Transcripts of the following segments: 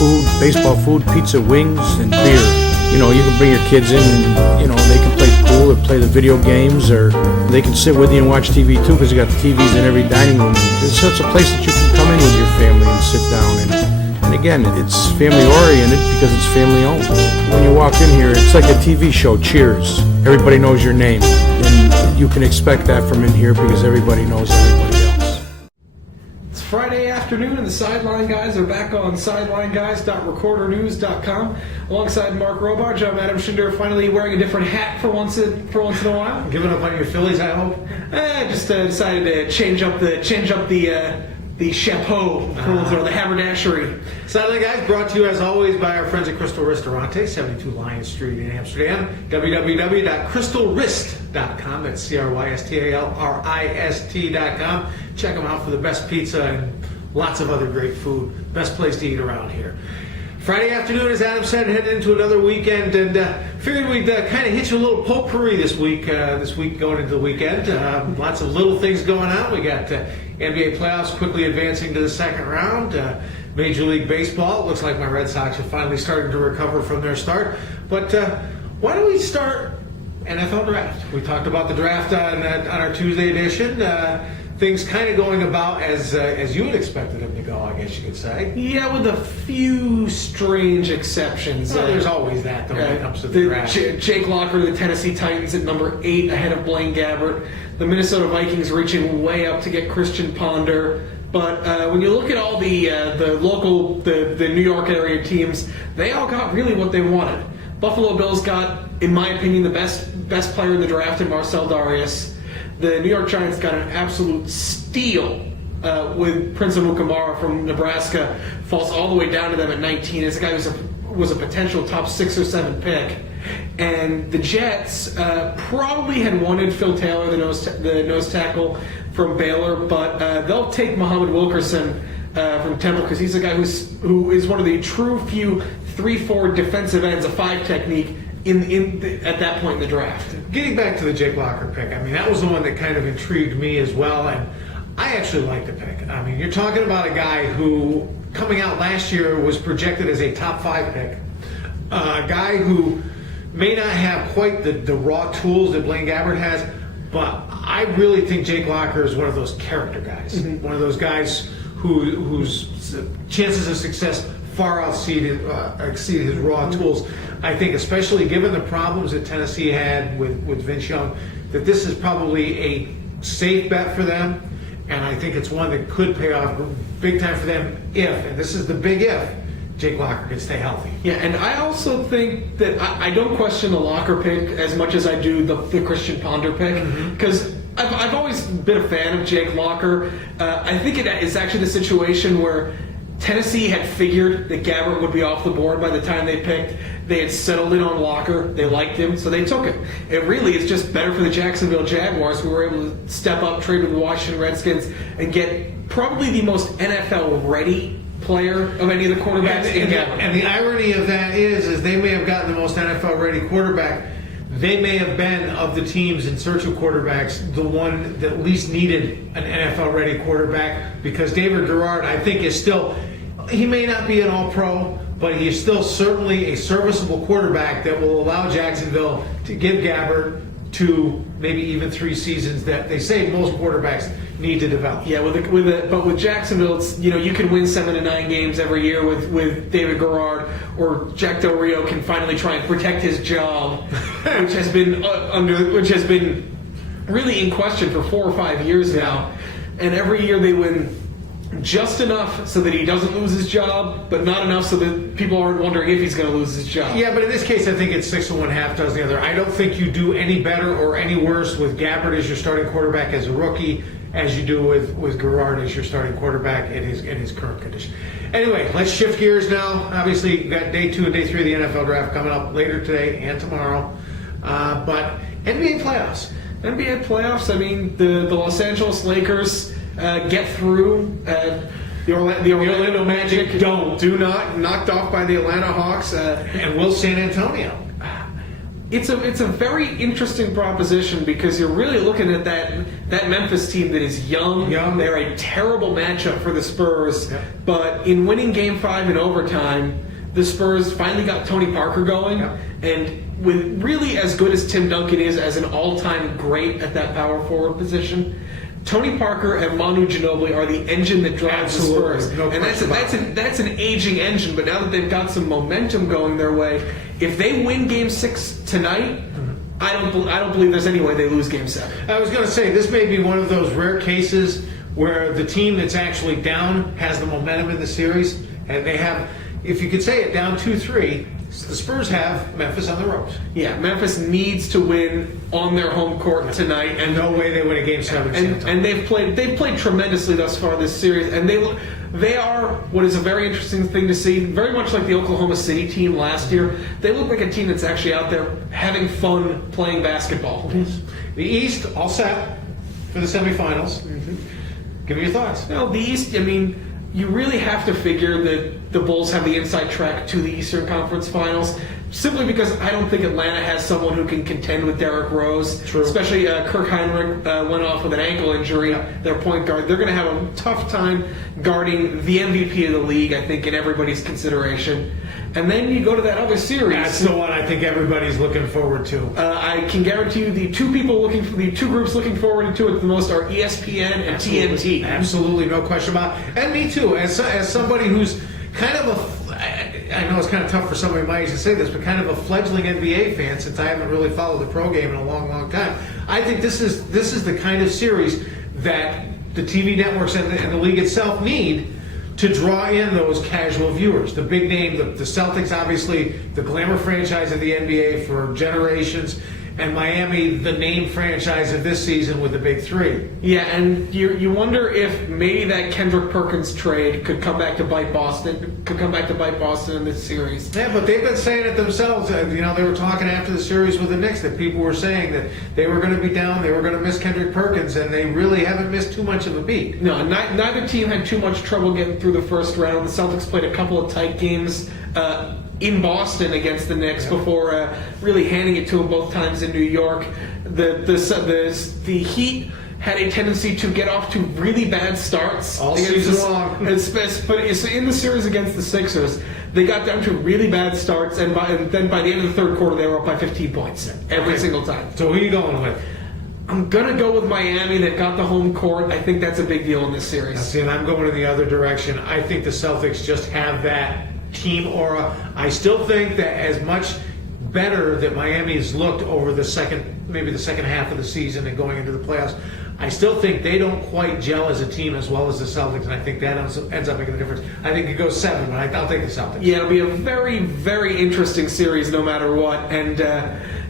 food, baseball food, pizza, wings, and beer. You know, you can bring your kids in and, you know, they can play pool or play the video games, or they can sit with you and watch TV too, because you got the TVs in every dining room. It's such a place that you can come in with your family and sit down. And again, it's family oriented because it's family owned. When you walk in here, it's like a TV show, Cheers. Everybody knows your name. And you can expect that from in here because everybody knows everybody else. It's Friday afternoon and the Sideline Guys are back on sidelineguys.recordernews.com alongside Mark Robart. I'm Adam Schinder, finally wearing a different hat for once in a while. Giving up on your Phillies, I hope? Just decided to change up the chapeau, or the haberdashery. Sideline Guys brought to you as always by our friends at Crystal Ristorante, 72 Lion Street in Amsterdam. www.crystalrist.com. That's CRYSTALRIST.com. Check them out for the best pizza and lots of other great food. Best place to eat around here. Friday afternoon, as Adam said, heading into another weekend, and figured we'd kind of hit you a little potpourri this week going into the weekend. Lots of little things going on. We got NBA playoffs quickly advancing to the second round. Major League Baseball, it looks like my Red Sox are finally starting to recover from their start. But why don't we start NFL draft? We talked about the draft on our Tuesday edition. Things kind of going about as you would expected them to go, I guess you could say. Yeah, with a few strange exceptions. Well, there's always that, though, when it comes to the draft. Jake Locker of the Tennessee Titans at number 8 ahead of Blaine Gabbert. The Minnesota Vikings reaching way up to get Christian Ponder. But when you look at all the New York area teams, they all got really what they wanted. Buffalo Bills got, in my opinion, the best player in the draft in Marcel Darius. The New York Giants got an absolute steal with Prince Amukamara from Nebraska. Falls all the way down to them at 19. This guy was a potential top 6 or 7 pick. And the Jets probably had wanted Phil Taylor, the nose tackle from Baylor, but they'll take Muhammad Wilkerson from Temple because he's a guy who is one of the true few 3-4 defensive ends, a 5 technique at that point in the draft. Getting back to the Jake Locker pick, I mean, that was the one that kind of intrigued me as well, and I actually like the pick. I mean, you're talking about a guy who, coming out last year, was projected as a top 5 pick. A guy who may not have quite the raw tools that Blaine Gabbert has, but I really think Jake Locker is one of those character guys. Mm-hmm. One of those guys whose chances of success far exceed his raw tools. I think, especially given the problems that Tennessee had with Vince Young, that this is probably a safe bet for them, and I think it's one that could pay off big time for them if, and this is the big if, Jake Locker can stay healthy. Yeah, and I also think that I don't question the Locker pick as much as I do the Christian Ponder pick, because I've always been a fan of Jake Locker. I think it is actually the situation where Tennessee had figured that Gabbert would be off the board by the time they picked. They had settled in on Locker. They liked him, so they took him. It really is just better for the Jacksonville Jaguars, who were able to step up, trade with the Washington Redskins, and get probably the most NFL-ready player of any of the quarterbacks in Gabbert. And the irony of that is they may have gotten the most NFL-ready quarterback. They may have been, of the teams in search of quarterbacks, the one that least needed an NFL-ready quarterback, because David Garrard, I think, is still, he may not be an all-pro, but he is still certainly a serviceable quarterback that will allow Jacksonville to give Gabbert 2, maybe even 3 seasons that they say most quarterbacks need to develop. Yeah, but with Jacksonville, it's, you can win 7 to 9 games every year with David Garrard, or Jack Del Rio can finally try and protect his job, which has been really in question for 4 or 5 years now. And every year they win just enough so that he doesn't lose his job, but not enough so that people aren't wondering if he's going to lose his job. Yeah, but in this case, I think it's 6 1/2 does the other. I don't think you do any better or any worse with Gabbert as your starting quarterback as a rookie as you do with Garrard as your starting quarterback in his current condition. Anyway, let's shift gears now. Obviously, you've got day 2 and day 3 of the NFL draft coming up later today and tomorrow. But NBA playoffs. NBA playoffs, I mean, the Los Angeles Lakers get through. The Orlando Magic do not, knocked off by the Atlanta Hawks. And will San Antonio? It's a very interesting proposition because you're really looking at that Memphis team that is young. They're a terrible matchup for the Spurs, but in winning Game 5 in overtime, the Spurs finally got Tony Parker going, and with really as good as Tim Duncan is as an all-time great at that power forward position, Tony Parker and Manu Ginobili are the engine that drives the Spurs. No, and that's an aging engine, but now that they've got some momentum going their way, if they win Game 6 tonight, I don't believe there's any way they lose Game 7. I was going to say, this may be one of those rare cases where the team that's actually down has the momentum in the series, and they have, if you could say it, down 2-3, the Spurs have Memphis on the ropes. Yeah, Memphis needs to win on their home court tonight, and no way they win a Game 7. And they've played tremendously thus far this series, and they are what is a very interesting thing to see. Very much like the Oklahoma City team last year, they look like a team that's actually out there having fun playing basketball. The East all set for the semifinals. Give me your thoughts. Well, the East, I mean, you really have to figure that the Bulls have the inside track to the Eastern Conference Finals, simply because I don't think Atlanta has someone who can contend with Derrick Rose. True. Especially Kirk Heinrich went off with an ankle injury, their point guard. They're going to have a tough time guarding the MVP of the league, I think, in everybody's consideration. And then you go to that other series. That's the one I think everybody's looking forward to. I can guarantee you the two groups looking forward to it the most are ESPN and TNT. Absolutely, no question about it. And me too, as somebody who's kind of I know it's kind of tough for somebody my age to say this, but kind of a fledgling NBA fan, since I haven't really followed the pro game in a long, long time. I think this is the kind of series that the TV networks and the league itself need to draw in those casual viewers. The big name, the Celtics, obviously the glamour franchise of the NBA for generations, and Miami, the name franchise of this season with the big three. Yeah, and you wonder if maybe that Kendrick Perkins trade could come back to bite Boston. In this series. Yeah, but they've been saying it themselves. They were talking after the series with the Knicks that people were saying that they were going to be down, they were going to miss Kendrick Perkins, and they really haven't missed too much of a beat. No, neither team had too much trouble getting through the first round. The Celtics played a couple of tight games in Boston against the Knicks before really handing it to them both times in New York. The Heat had a tendency to get off to really bad starts all season long. But in the series against the Sixers, they got down to really bad starts, and then by the end of the third quarter, they were up by 15 points every single time. So who are you going with? I'm going to go with Miami. They've got the home court. I think that's a big deal in this series. See, and I'm going in the other direction. I think the Celtics just have that team aura. I still think that as much better that Miami has looked over the second half of the season and going into the playoffs, I still think they don't quite gel as a team as well as the Celtics, and I think that ends up making the difference. I think it goes 7, but I'll take the Celtics. Yeah, it'll be a very, very interesting series no matter what. And,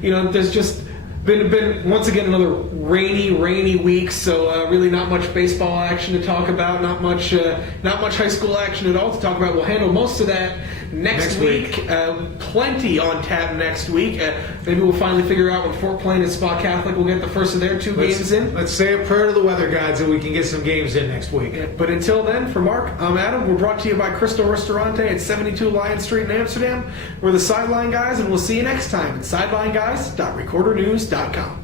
there's just been once again another rainy week, so really not much baseball action to talk about, not much high school action at all to talk about. We'll handle most of that next week. Plenty on tap next week. Maybe we'll finally figure out when Fort Plain and Spa Catholic will get the first of their two games in. Let's say a prayer to the weather gods that we can get some games in next week. Yeah, but until then, for Mark, I'm Adam. We're brought to you by Crystal Ristorante at 72 Lion Street in Amsterdam. We're the Sideline Guys, and we'll see you next time at sidelineguys.recordernews.com.